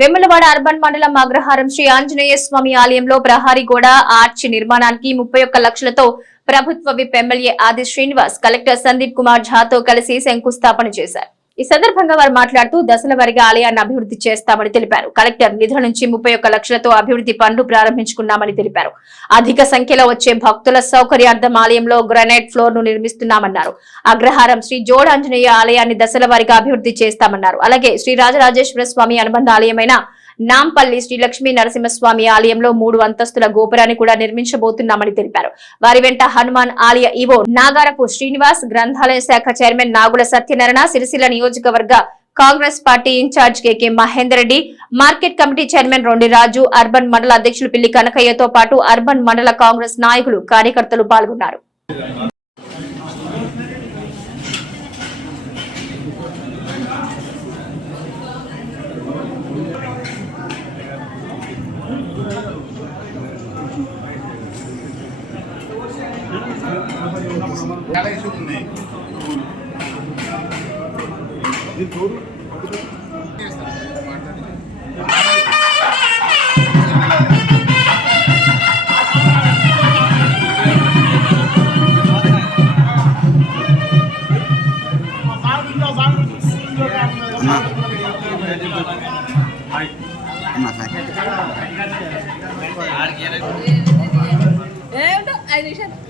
వెమ్మలవాడ urban మండలం అగ్రహారం శ్రీ ఆంజనేయ స్వామి ఆలయంలో ప్రహారీ గోడ ఆర్చి నిర్మాణానికి ముప్పై ఒక్క లక్షలతో ప్రభుత్వ whip MLA Adi Srinivas collector Sandeep Kumar ఝాతో కలిసి శంకుస్థాపన చేశారు. ఈ సందర్భంగా వారు మాట్లాడుతూ దశల వారిగా ఆలయాన్ని అభివృద్ధి చేస్తామని తెలిపారు. కలెక్టర్ నిధుల నుంచి ముప్పై ఒక్క లక్షలతో అభివృద్ధి పనులు ప్రారంభించుకున్నామని తెలిపారు. అధిక సంఖ్యలో వచ్చే భక్తుల సౌకర్యార్థం ఆలయంలో గ్రనైట్ ఫ్లోర్ను నిర్మిస్తున్నామన్నారు. అగ్రహారం శ్రీ జోడాంజనేయ ఆలయాన్ని దశల వారిగా అభివృద్ధి చేస్తామన్నారు. అలాగే శ్రీ రాజరాజేశ్వర స్వామి అనుబంధ ఆలయమైన నాంపల్లి శ్రీలక్ష్మీ నరసింహస్వామి ఆలయంలో మూడు అంతస్తుల గోపురాన్ని కూడా నిర్మించబోతున్నామని తెలిపారు. వారి వెంట హనుమాన్ ఆలయ ఈవో నాగారపు శ్రీనివాస్ గ్రంథాలయ శాఖ చైర్మన్ నాగుల సత్యనారాయణ సిరిసిల్ల నియోజకవర్గ Congress party incharge KK Mahender Reddy market committee chairman Rondi Raju urban మండల అధ్యక్షులు పిల్లి కనకయ్యతో పాటు అర్బన్ మండల కాంగ్రెస్ నాయకులు కార్యకర్తలు పాల్గొన్నారు. আর কি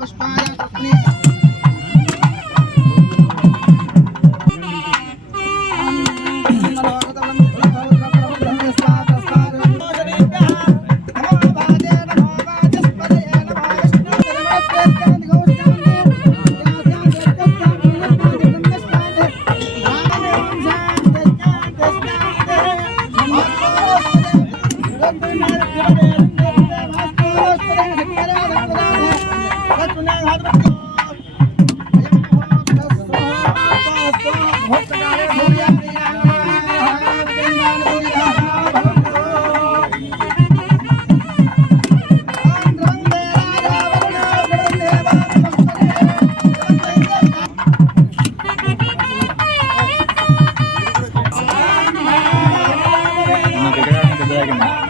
పుష్పాయ ముహూర్తమస్తు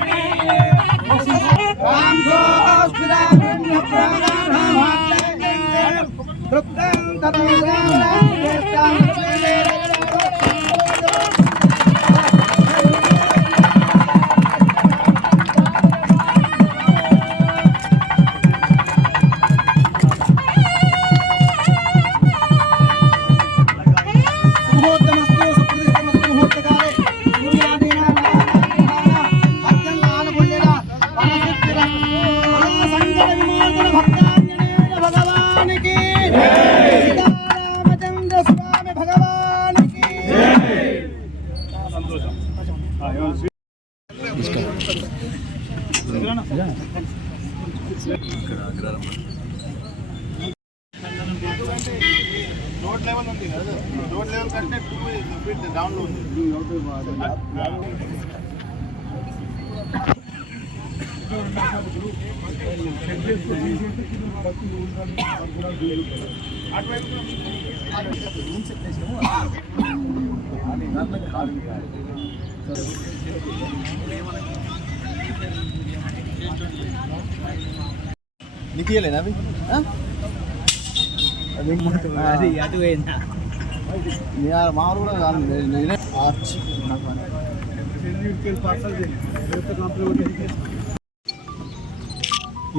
భగవానికి సీతారామచంద్ర స్వామి భగవానికి రోడ్ లెవెల్ ఉంది కదా రోడ్ లెవెల్ కంటే టూ ఫీట్ నితీయలేనా అవి? అది అటు పోయిందా? మామూలు కూడా కాదు నేనే. ఆర్చి.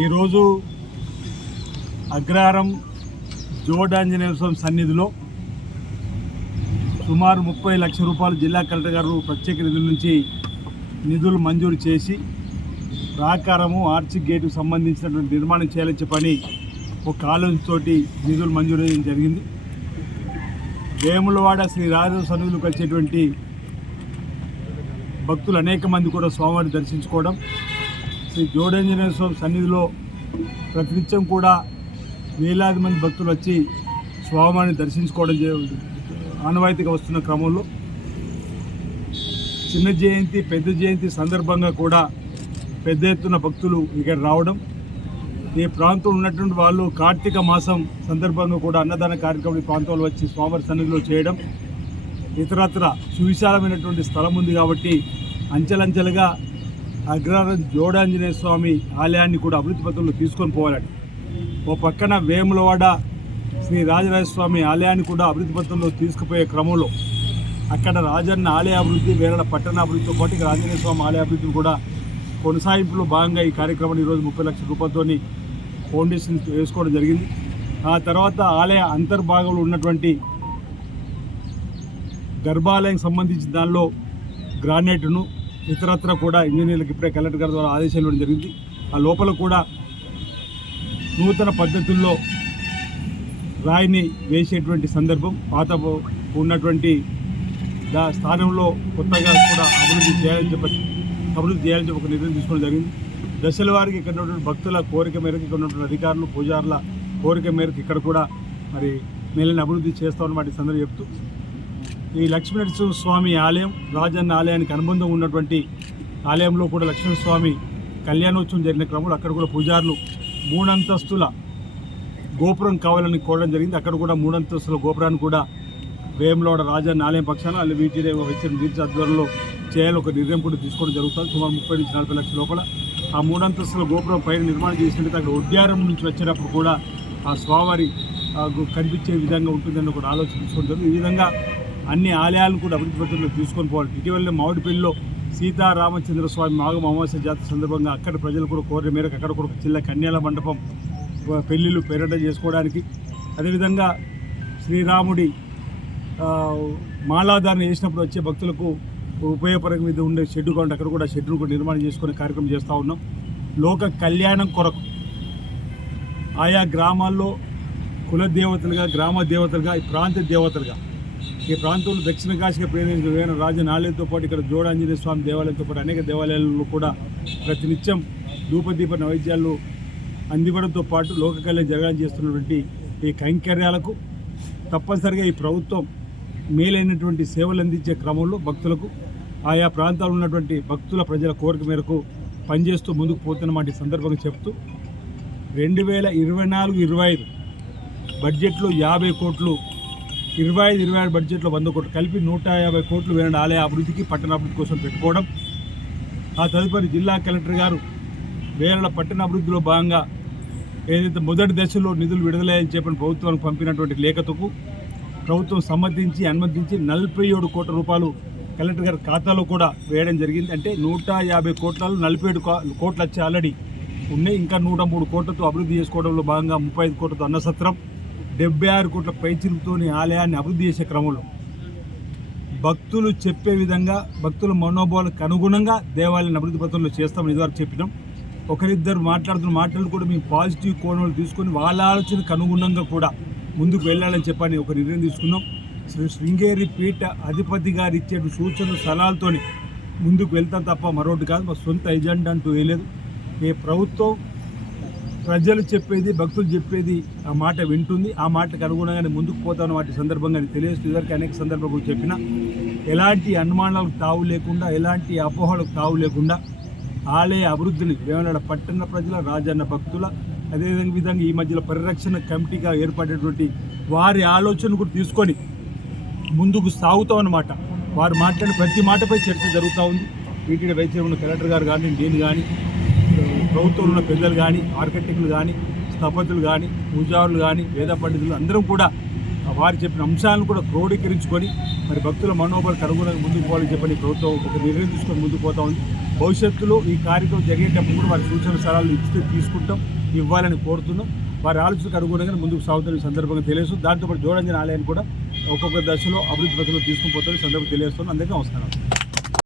ఈరోజు అగ్రహారం జోడాంజనేయ స్వామి సన్నిధిలో సుమారు ముప్పై లక్షల రూపాయలు జిల్లా కలెక్టర్ గారు ప్రత్యేక నిధుల నుంచి నిధులు మంజూరు చేసి ప్రాకారము ఆర్చి గేటు సంబంధించినటువంటి నిర్మాణం చేయాలని పని ఒక ఆలోచనతోటి నిధులు మంజూరు చేయడం జరిగింది. వేములవాడ శ్రీ రాజు సన్నిధులకు వచ్చేటువంటి భక్తులు అనేక మంది కూడా స్వామివారిని దర్శించుకోవడం శ్రీ జోడేంజనేయ స్వామి సన్నిధిలో ప్రతినిత్యం కూడా వేలాది మంది భక్తులు వచ్చి స్వామిని దర్శించుకోవడం ఆనవాయితీగా వస్తున్న క్రమంలో చిన్న జయంతి పెద్ద జయంతి సందర్భంగా కూడా పెద్ద ఎత్తున భక్తులు ఇక్కడ రావడం. ఈ ప్రాంతంలో ఉన్నటువంటి వాళ్ళు కార్తీక మాసం సందర్భంగా కూడా అన్నదాన కార్యక్రమం ఈ ప్రాంతంలో వచ్చి స్వామివారి సన్నిధిలో చేయడం. ఇతరత్ర సువిశాలమైనటువంటి స్థలం ఉంది కాబట్టి అంచెలంచెలుగా అగ్రహారం జోడాంజనేయ స్వామి ఆలయాన్ని కూడా అభివృద్ధి పథంలో తీసుకొని పోవాలని. ఓ పక్కన వేములవాడ శ్రీ రాజరాజ స్వామి ఆలయాన్ని కూడా అభివృద్ధి పథంలో తీసుకుపోయే క్రమంలో అక్కడ రాజన్న ఆలయ అభివృద్ధి వేరే పట్టణ అభివృద్ధితో పాటు ఇక ఆంజనేయ స్వామి ఆలయ అభివృద్ధిని కూడా కొనసాగింపులో భాగంగా ఈ కార్యక్రమాన్ని ఈరోజు ముప్పై లక్షల రూపాయలతోని ఫౌండేషన్ వేసుకోవడం జరిగింది. ఆ తర్వాత ఆలయ అంతర్భాగంలో ఉన్నటువంటి గర్భాలయం సంబంధించిన దానిలో గ్రానైట్ను ఇతరత్ర కూడా ఇంజనీర్లకు ఇప్పుడే కలెక్టర్ గారి ద్వారా ఆదేశాలు ఇవ్వడం జరిగింది. ఆ లోపల కూడా నూతన పద్ధతుల్లో రాయిని వేసేటువంటి సందర్భం పాత ఉన్నటువంటి దా స్థానంలో కొత్తగా కూడా అభివృద్ధి చేయాలని చెప్పి అభివృద్ధి చేయాలని చెప్పి ఒక నిర్ణయం తీసుకోవడం జరిగింది. దశల వారికి ఇక్కడ ఉన్నటువంటి భక్తుల కోరిక మేరకు ఇక్కడ ఉన్నటువంటి అధికారులు పూజారుల కోరిక మేరకు ఇక్కడ కూడా మరి మేలని అభివృద్ధి చేస్తామని వాటి సందర్భం చెప్తూ ఈ స్వామి ఆలయం రాజన్న ఆలయానికి అనుబంధం ఉన్నటువంటి ఆలయంలో కూడా లక్ష్మీనరస్వామి కళ్యాణోత్సవం జరిగిన క్రమంలో అక్కడ కూడా పూజారులు మూడంతస్తుల గోపురం కావాలని కోరడం జరిగింది. అక్కడ కూడా మూడంతస్తుల గోపురాన్ని కూడా వేములవాడ రాజన్న ఆలయం పక్షాన అల్లి వీటిడే వచ్చిన వీటి ఆధ్వర్యంలో చేయాలి ఒక నిర్ణయం కూడా తీసుకోవడం జరుగుతుంది. సుమారు ముప్పై నుంచి నలభై లక్షల లోపల ఆ మూడంతస్తుల గోపురం పైన నిర్మాణం చేసినట్టు అక్కడ ఉద్యారం నుంచి వచ్చేటప్పుడు కూడా ఆ స్వామివారి కనిపించే విధంగా ఉంటుందని ఒక ఆలోచన తీసుకోవడం జరుగుతుంది. ఈ విధంగా అన్ని ఆలయాలను కూడా అభివృద్ధి పద్ధతిలో తీసుకొని పోవాలి. ఇటీవలనే మామిడిపల్లిలో సీతారామచంద్ర స్వామి మాఘ అమావాస్య జాతర సందర్భంగా అక్కడ ప్రజలు కూడా కోరిన మేరకు అక్కడ కూడా చిల్ల కన్యాల మండపం పెళ్ళిళ్ళు పేరట చేసుకోవడానికి. అదేవిధంగా శ్రీరాముడి మాలాధారణ చేసినప్పుడు వచ్చే భక్తులకు ఉపయోగపరంగా మీద ఉండే షెడ్డు కాబట్టి అక్కడ కూడా షెడ్యూల్ కూడా నిర్మాణం చేసుకునే కార్యక్రమం చేస్తూ ఉన్నాం. లోక కళ్యాణం కొరకు ఆయా గ్రామాల్లో కుల దేవతలుగా గ్రామ దేవతలుగా ఈ ప్రాంత దేవతలుగా ఈ ప్రాంతంలో దక్షిణ కాశీగా పేరు రాజు ఆలయంతో పాటు ఇక్కడ జోడాంజనేయ స్వామి దేవాలయంతో పాటు అనేక దేవాలయాల్లో కూడా ప్రతినిత్యం ధూపదీప నైవేద్యాలు అందివ్వడంతో పాటు లోక కళ్యాణం జరగాలని చేస్తున్నటువంటి ఈ కైంకర్యాలకు తప్పనిసరిగా ఈ ప్రభుత్వం మేలైనటువంటి సేవలు అందించే క్రమంలో భక్తులకు ఆయా ప్రాంతాల్లో ఉన్నటువంటి భక్తుల ప్రజల కోరిక మేరకు పనిచేస్తూ ముందుకు పోతున్నమాట ఈ సందర్భంగా చెప్తూ రెండు వేల ఇరవై నాలుగు ఇరవై ఐదు బడ్జెట్లో యాభై కోట్లు ఇరవై ఐదు ఇరవై ఆరు బడ్జెట్లో వంద కోట్లు కలిపి నూట యాభై కోట్లు వేరే ఆలయ అభివృద్ధికి పట్టణ అభివృద్ధి కోసం పెట్టుకోవడం. ఆ తదుపరి జిల్లా కలెక్టర్ గారు వేరల పట్టణ అభివృద్ధిలో భాగంగా ఏదైతే మొదటి దశలో నిధులు విడుదలయ్యని చెప్పిన ప్రభుత్వానికి పంపినటువంటి లేఖతకు ప్రభుత్వం సమ్మతించి అనుమతించి నలభై ఏడు కోట్ల రూపాయలు కలెక్టర్ గారి ఖాతాలో కూడా వేయడం జరిగింది. అంటే నూట యాభై కోట్లలో నలభై ఏడు కో- కోట్లు వచ్చి ఆల్రెడీ ఉన్నాయి. ఇంకా నూట మూడు కోట్లతో అభివృద్ధి చేసుకోవడంలో భాగంగా ముప్పై ఐదు కోట్లతో అన్నసత్రం డెబ్బై ఆరు కోట్ల పైచిలుతోని ఆలయాన్ని అభివృద్ధి చేసే క్రమంలో భక్తులు చెప్పే విధంగా భక్తుల మనోభావాలకు అనుగుణంగా దేవాలయాన్ని అభివృద్ధి పత్రంలో చేస్తామని ఇదివరకు చెప్పినాం. ఒకరిద్దరు మాట్లాడుతున్న మాటలు కూడా మేము పాజిటివ్ కోణంలో తీసుకొని వాళ్ళ ఆలోచనకు అనుగుణంగా కూడా ముందుకు వెళ్ళాలని చెప్పని ఒక నిర్ణయం తీసుకున్నాం. శ్రీ శృంగేరి పీఠ అధిపతి గారు ఇచ్చే సూచనలు సలహాలతోని ముందుకు వెళ్తాం తప్ప మరొకటి కాదు. మా సొంత ఎజెండా అంటూ వేయలేదు ఏ ప్రభుత్వం ప్రజలు చెప్పేది భక్తులు చెప్పేది ఆ మాట వింటుంది. ఆ మాటకు అనుగుణంగానే ముందుకు పోతాను వాటి సందర్భంగా తెలియజేస్తూ ఇదివరకు అనేక సందర్భాలు చెప్పిన ఎలాంటి అనుమానాలకు తావు లేకుండా ఎలాంటి అపోహలకు తావు లేకుండా ఆలయ అభివృద్ధిని వేమనాడ పట్టణ ప్రజల రాజన్న భక్తుల అదేవిధంగా విధంగా ఈ మధ్యలో పరిరక్షణ కమిటీగా ఏర్పడేటువంటి వారి ఆలోచన కూడా తీసుకొని ముందుకు సాగుతాం అన్నమాట. వారు మాట్లాడిన ప్రతి మాటపై చర్చ జరుగుతూ ఉంది. వీటి వైద్యం ఉన్న కలెక్టర్ గారు కానీ నేను కానీ ప్రభుత్వంలో ఉన్న పెద్దలు కానీ ఆర్కిటెక్టులు కానీ స్థపతులు కానీ పూజారులు కానీ వేద పండితులు అందరూ కూడా వారు చెప్పిన అంశాలను కూడా క్రోడీకరించుకొని మరి భక్తుల మనోబలకు అనుగుణంగా ముందుకు పోవాలని చెప్పని ప్రభుత్వం ఒక నిర్ణయం తీసుకొని ముందుకు పోతా ఉంది. భవిష్యత్తులో ఈ కార్యక్రమం జరిగేటప్పుడు కూడా వారి సూచన సలహాలు ఇస్తే తీసుకుంటాం ఇవ్వాలని కోరుతున్నాం. వారి ఆలోచనకు అనుగుణంగా ముందుకు సాగుతున్న సందర్భంగా తెలియదు దాంతోపాటు జోడంజన ఆలయాన్ని కూడా ఒక్కొక్క దశలో అభివృద్ధి పథకంలో తీసుకుని పోతారు ఈ సందర్భంగా అందరికీ నమస్కారం.